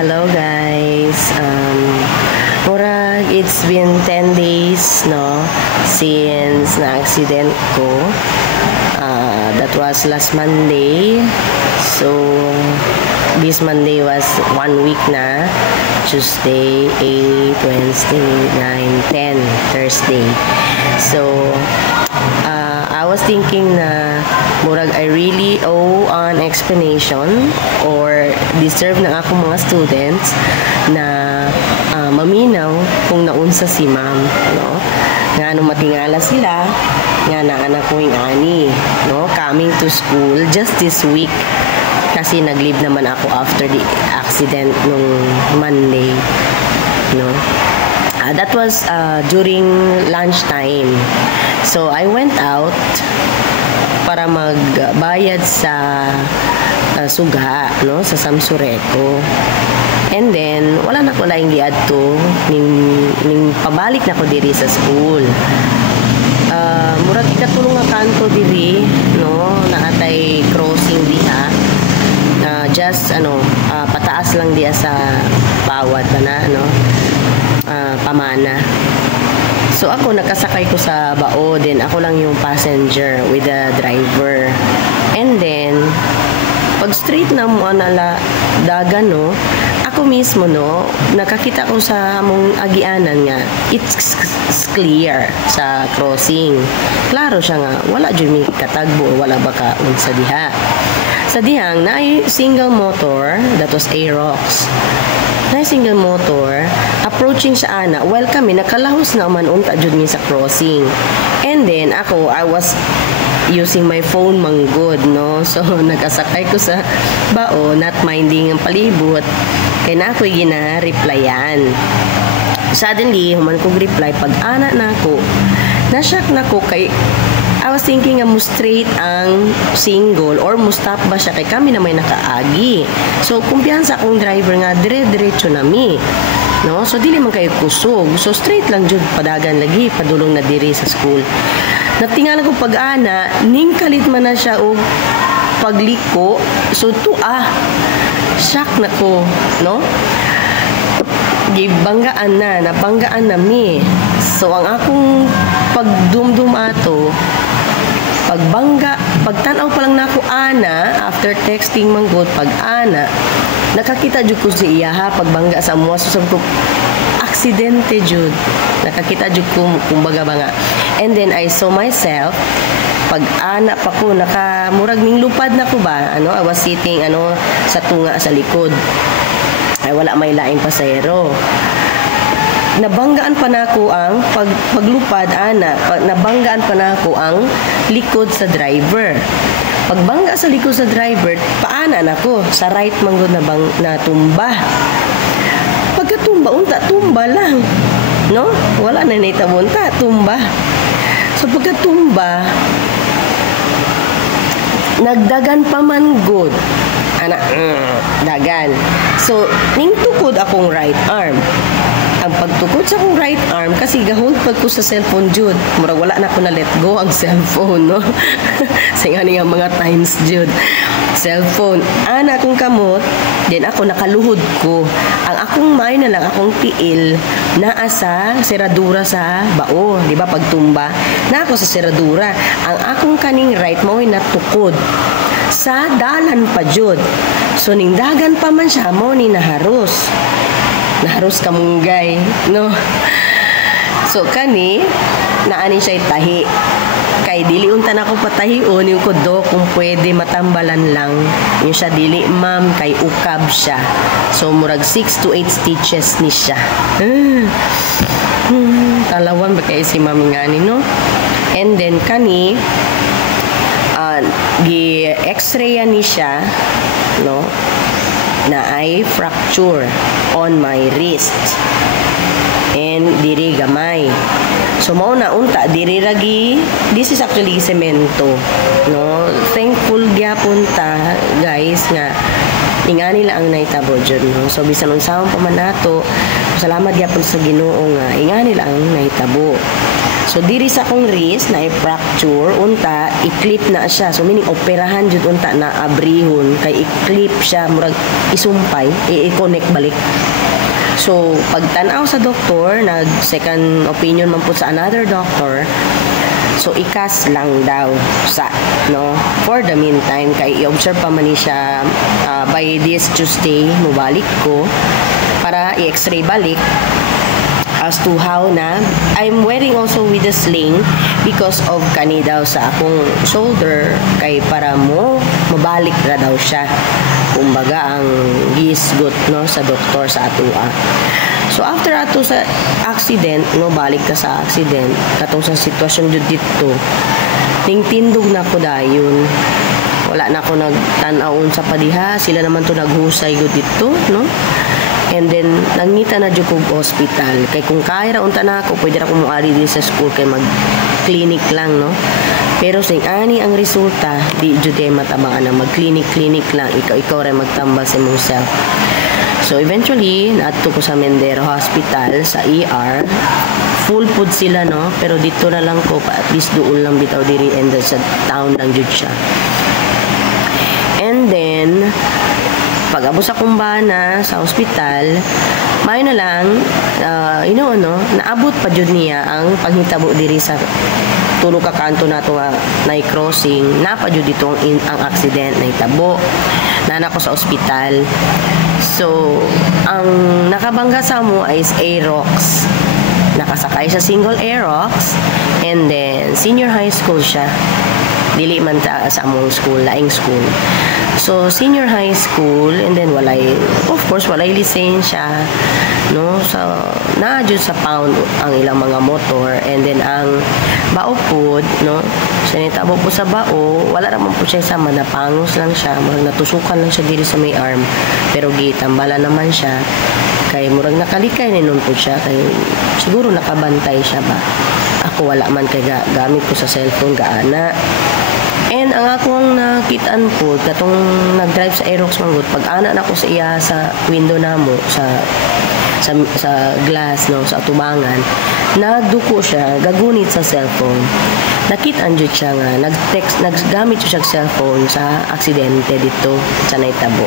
Hello guys. Murag it's been 10 days no since na accident ko. That was last Monday. So this Monday was 1 week na. Tuesday, 8, Wednesday, 9, 10, Thursday. So I was thinking na murag I really owe an explanation or deserve ng akong mga students na maminaw kung naunsa si ma'am, no? Nga nung matingala sila, nga na anak ko yung ani, no? Coming to school just this week kasi nag-leave naman ako after the accident nung Monday, no? That was during lunchtime. So I went out para magbayad sa suga, no, sa Samsureco. And then wala na ko laing giadto ning pabalik na ko diri sa school. Murag ikatulong nga kanto diri, no, naatay crossing diha. Just pataas lang diya sa bawat na, no, pamana. So ako nakasakay ko sa bao, then ako lang yung passenger with the driver. And then pag straight na mo anala dagan, no, ako mismo, no, nakakita ko sa among agianan nga it's clear sa crossing. Klaro siya nga wala jud mi katagbo, wala ba ka unsa diha. Sa dihang na single motor, that was Aerox. Na single motor approaching sa ana, while kami nakalahos na man unta jud mi sa crossing. And then ako, I was using my phone manggod, no, so nakasakay ko sa bao, not minding ang palibot, kay na ako'y gina-replyan. Suddenly human kong reply, pag ana na ako, na-shock na ko kay I was thinking nga mo straight ang single or mo stop ba siya kay kami na may nakaagi. So kumpiyansa akong driver nga dire-diretso na mi, no, so dili man kayo kusog, so straight lang jud padagan lagi padulong na diri sa school. Natingalan ko pag-ana ning kalit man na siya og pagliko, so shock na ko, no, gibanggaan na nabanggaan na mi. So ang akong pagdumdum ato, pagbangga, pagtanaw pa lang nako ana after texting manggod, pag-ana nakakita jud ko si iya ha pagbangga sa mo, so sabi ko aksidente jud, nakakita jud ko kumbaga ba nga. And then I saw myself pag-ana pa ko, nakamurag ning lupad na ko ba, I was sitting sa tunga sa likod, ay wala may laing pasahero. Nabanggaan pa nako ang paglupad nabanggaan pa nako ang likod sa driver. Pagbangga sa likod sa driver, paana nako sa right manggod na tumba. Pagkatumba unta tumba lang, no, wala na naitabunta tumba. So pagkatumba nagdagan pa man good dagan. So ning tukod akong right arm, ang pagtukod sa akong right arm kasi gahol pag ko sa cellphone jud, murag wala na ko na let go ang cellphone, no. Sa nga mga times jud cellphone ana akong kamot, then ako nakaluhod ko, ang akong may na lang akong tiil naa sa seradura sa bao, di ba, pagtumba na ako sa seradura, ang akong kaning right mo ay natukod sa dalan pa jud. So ning dagan pa man siya mo ni naharos kamunggay, no. So kani naani siya tahi, kay dili unta na ko patahion yung kudo kung pwede matambalan lang yung siya, dili ma'am, kay ukab siya. So murag 6 to 8 stitches ni siya. Talawan ba kay si mami ngani, no. And then kani gi-x-ray ni siya, no, na ay fracture on my wrist and diri gamay. So mao na unta diri ragi, this is actually semento, no. Thankful gyapon ta guys nga ingani lang ang naitabo jud, no. So bisan unsahon pa man nato, salamat gyapon sa Ginoo nga ingani lang ang naitabo. So diri sa akong wrist na i-fracture unta i-clip na siya. So meaning operahan jud unta na abrihon kay i-clip siya murag isumpay i-connect balik. So pagtan-aw sa doktor, nag second opinion man po sa another doctor. So ikas lang daw sa no for the meantime kay i-observe pa man ni siya by this Tuesday mubalik ko para i-x-ray balik as to how na I'm wearing also with the sling because of kani daw sa akong shoulder kay para mo mabalik ra daw siya kumbaga ang gisgot no sa doktor sa atua. So after ato sa accident no balik ka sa accident katong sa sitwasyon jud dito ning tindog na ko dayon wala na ako nagtan-awon sa padiha sila naman to naghusay gud dito no. And then, nangita na dyan kong hospital. Kaya kung kaya ra unta na ako, pwede ra ko muari din sa school kay mag-clinic lang, no? Pero sa ani ang resulta, di dyan kayo matabangan na mag-clinic lang. Ikaw rin magtambal sa mong self. So, eventually, naato ko sa Mendero Hospital, sa ER. Full food sila, no? Pero dito na lang ko, at least doon lang bitaw diri and sa town lang dyan siya. And then, pag-abot sa kumbana sa ospital, may na lang, naabot pa dyan niya ang paghitabo diri sa tulo ka kanto na ito na crossing, napa dyan dito ang accident na itabo, nana ko sa ospital. So, ang nakabangga sa mo ay Aerox. Nakasakay sa single Aerox, and then senior high school siya. Dili man ta sa among school, laing school. So, senior high school, and then walay lisensya, no? So, na-adjust sa pound ang ilang mga motor, and then ang bao po, no? So, nitabo po sa bao, wala naman po siya sa manapangos lang siya, murag natusukan lang siya diri sa may arm, pero gitambala naman siya, kay murag nakalikay na nun po siya, kay siguro nakabantay siya ba? Ako wala man kay gamit ko sa cellphone gaana. And ang akong nakitaan po, katong nag-drive sa Aerox Manggut, pag ana na ko sa iya sa window namo, sa glass, no, sa atubangan, nagduko siya, gagunit sa cellphone. Nakitaan dyan siya nga, naggamit siya sa cellphone sa aksidente dito sa Naitabo.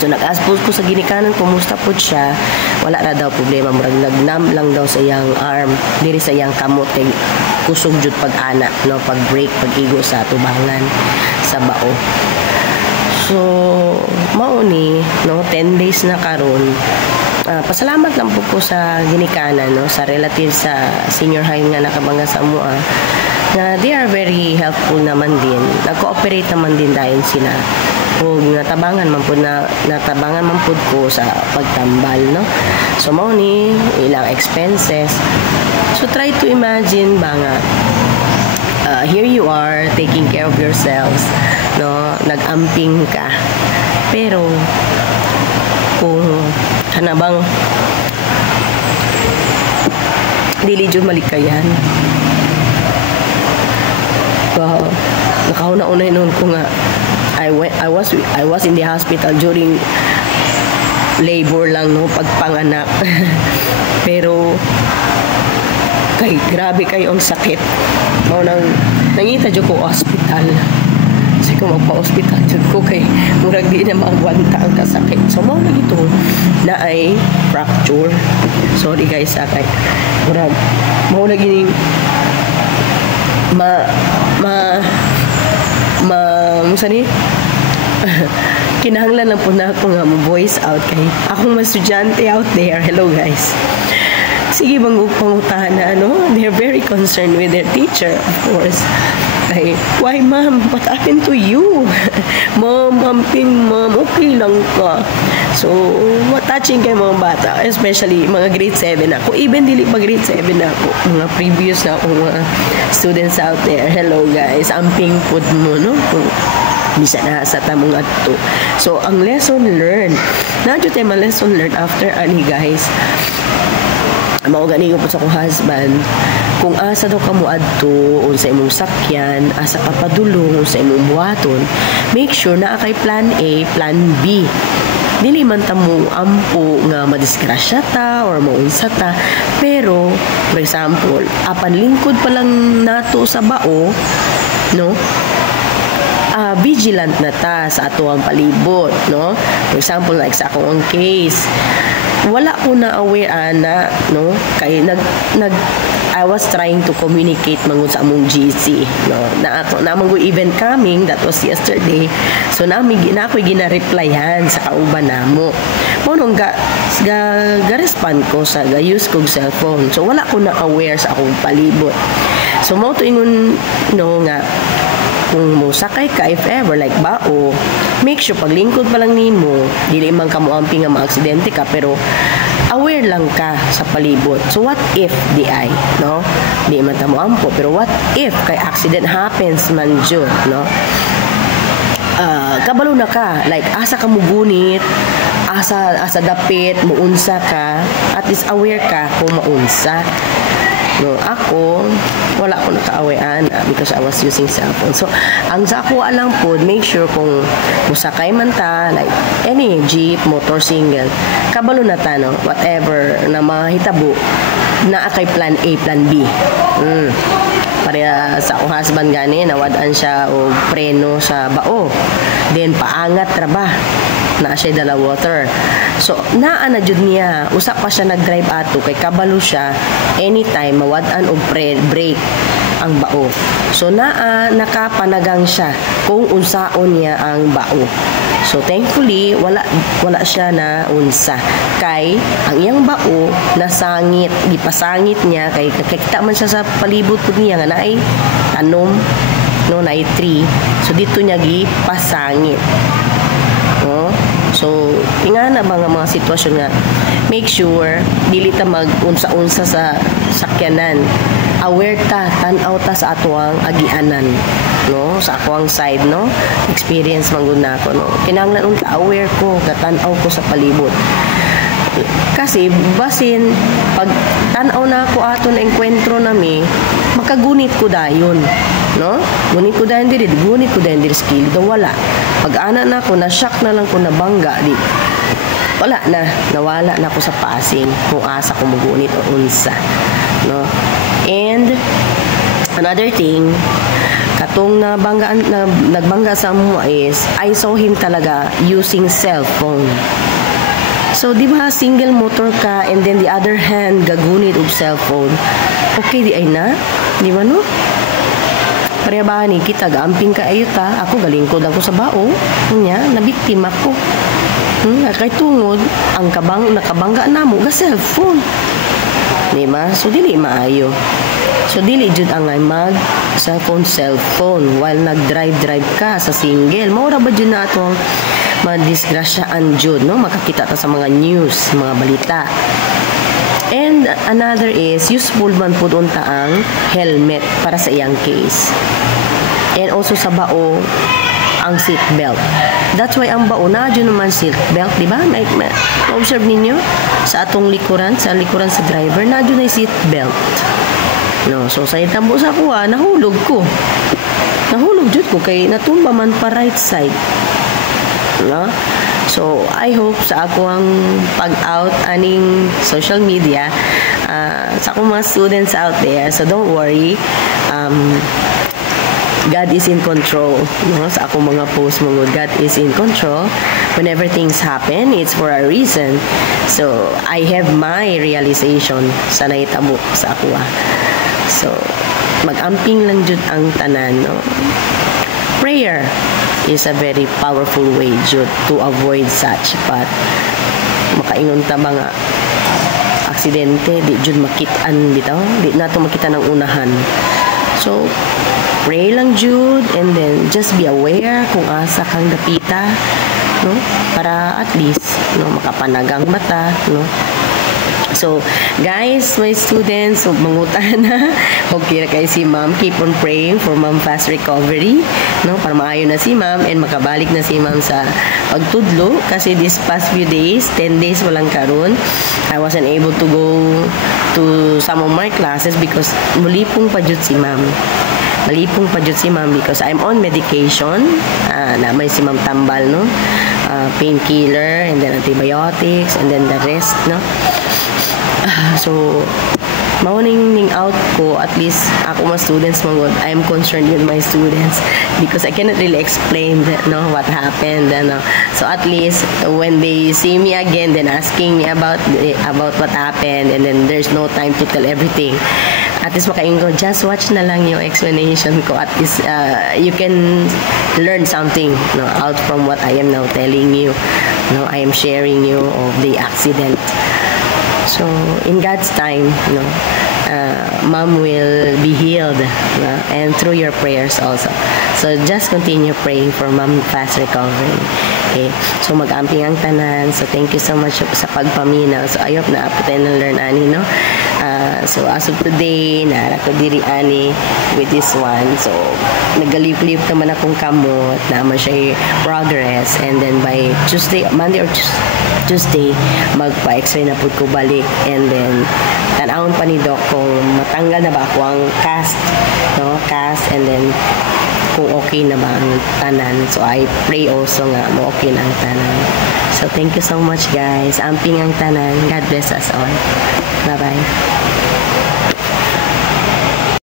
So, nag-ask ko sa ginikanan, kumusta po siya, wala na daw problema, murag nagnam lang daw sa iyang arm, diri sa iyang kamot, kay kusog jud pag-ana, no, pag-break, pag-igo sa tubangan, sa bao. So, mauni, no, 10 days na karon. Pasalamat lang po sa ginikanan, no, sa relatives sa senior high nga nakabangga sa mua, na they are very helpful naman din. Nag-cooperate naman din dahil sila. Kung natabangan man po ko sa pagtambal, no? So, mauni, ilang expenses. So, try to imagine ba nga, here you are, taking care of yourselves, no? Nag-amping ka. Pero, kung hanabang dili jud malikayan, nakauna-unay noon ko nga, I was in the hospital during labor lang, no, pagpanganak. Pero kay grabe kayo ang sakit. Nangita jud ko hospital. Kasi kung magpa-hospital jud ko kay murag di na magwanta ang kasakit. So mao na gito na ay fracture. Sorry guys, kay murag mao na gini musani kinahanglan lang po na ako nga mo-voice out kay akong mga estudyante out there. Hello guys, sige bang pangutahan na they're very concerned with their teacher, of course. Ay, why ma'am, what happened to you? Ma'am, okay lang ka. So, touching kay mga bata, especially mga grade 7 ako. Even dili pa grade 7 ako. Mga previous na akong mga students out there. Hello guys, amping food mo, no? Bisa na sa tamong ato. So, ang lesson learned. Nadyo tayo lesson learned after ani guys. Maugani ko po sa akong husband, kung asa daw ka mo adto o sa imong sakyan, asa ka padulong o sa imong buhaton, make sure na kay plan A, plan B. dili man ta mo ampo nga madisgrasya ta or maunsa ta, pero for example apan lingkod pa lang nato sa bao, no, vigilant na ta sa atuang palibot, no. For example, like sa akong case, wala ko na aware na, no, kay I was trying to communicate mangud sa among GC, no, na among event coming, that was yesterday, so na ako'y gina-replyan sa kauban namo. Monong ga respond ko sa use kog cellphone, so wala ko na aware sa akong palibot. So mo to ingon, no, nga kung mo sakay ka, if ever, like bao, make sure paglingkod pa lang nimo, dili man ka mo ampi nga maaksidente ka, pero aware lang ka sa palibot. So what if di ay, no? Di man ta mo ampo, pero what if kay accident happens man jud, no? Kabalo na ka, like asa ka mugunit, asa dapit muunsa ka, at least aware ka kung maunsa. No, ako wala ko nakaawayan because I was using cellphone. So ang sa ako alang po, make sure kung musakay man ta, like any jeep, motor, single, kabalo na ta, no, whatever na mahitabo na kay plan A, plan B. Pareha sa akong husband gani, nawadaan siya og preno sa bao, then paangat ra ba na siya dala water. So naa na jud niya, usa pa siya nag-drive ato kay kabalo siya anytime mawadaan og brake ang bao. So naa nakapanagang siya kung unsaon niya ang bao. So thankfully wala siya na unsa kay ang iyang bao nasangit, gipasangit niya kay kakita man siya sa palibot pud niya nga naay tanom, no, naay tree. So dito niya gipasangit. So, ingana ba nga mga sitwasyon nga, make sure, dili ta mag-unsa-unsa sa sakyanan. Aware ta, tan-aw ta sa atuang agianan, no? Sa akuang side, no? Experience manggod na ako, no? Kinahanglan unta aware ko, tan-aw ko sa palibot. Kasi, basin, pag tan-aw na ako ato na enkwentro nami, makagunit ko dayon, no? Gunit ko dayon diri, gunit ko dayon diri skill, do wala. Pag ana na ako, na-shock na lang ko, nabangga, di, wala na, nawala na ako sa passing kung asa ko magunit o unsa, no? And another thing, katong nagbangga sa mo is, I saw him talaga using cellphone. So, di ba, single motor ka and then the other hand, gagunit og cellphone. Okay, di ay na? Di ba, no? Pareha ba ni kita, gaamping ka ayo ta, ako galingkod ako sa bao, nya, nabiktima ko. Kay tungod, ang nakabangga na mo, ga cellphone. Di ba? So, dili maayo. So, dili jud ang mag cellphone while nag-drive ka sa single. Maura ba jud na atong madisgrasyaan jud, no? Makakita ta sa mga news, mga balita. And another is, useful man po doon ang helmet para sa iyang case. And also sa bao, ang seat belt. That's why ang bao na dyan naman seat belt, di ba? Ma-observe ninyo sa atong likuran, sa driver, na dyan ay seat belt. No, so sa itambo sa kuha, nahulog ko. Nahulog jud ko kay natumba man pa right side. No? So, I hope sa ako ang pag-out aning social media, sa akong mga students out there, so don't worry, God is in control, no? Sa akong mga post mong God is in control. Whenever things happen, it's for a reason. So, I have my realization sa nahitabo sa ako. So, mag-amping lang jud ang tanan, no? Prayer is a very powerful way jud to avoid such, but makaingon ta mga aksidente, di jud makitaan bitaw, di nato makita ng unahan. So pray lang jud, and then just be aware kung asa kang dapita, no, para at least, no, makapanagang mata, no. So, guys, my students, mangutan na. Okay na kayo si ma'am. Keep on praying for ma'am fast recovery, no? Para maayo na si ma'am and makabalik na si ma'am sa pagtudlo. Kasi this past few days, 10 days walang karon, I wasn't able to go to some of my classes because mulipong pa jud si ma'am. Malipong pa jud si ma'am because I'm on medication. Na may si ma'am tambal, no? painkiller, and then antibiotics, and then the rest, no? So, mauning out ko, at least ako mga students mo, I am concerned with my students because I cannot really explain what happened, so at least when they see me again, then asking me about what happened, and then there's no time to tell everything, at least makain ko, just watch na lang yung explanation ko, at least you can learn something out from what I am now telling you. I am sharing you of the accident. So, in God's time, Mom will be healed, and through your prayers also. So, just continue praying for Mom fast recovery. Okay? So, mag-amping ang tanan. So, thank you so much sa pagpaminaw. So, ayop na po tayo ng learn, ani, no? So, as of today, naara ko diri, ani, with this one. So, nagalip-lip naman akong kamot, naman siya progress. And then, by Tuesday, Monday or Tuesday, magpa-x-ray na po ko balik. And then, tanawon pa ni Doc kung matanggal na ba ako ang cast, cast, and then kung okay na ba ang tanan. So I pray also nga mo okay na ang tanan. So thank you so much guys. Amping ang tanan. God bless us all. Bye bye.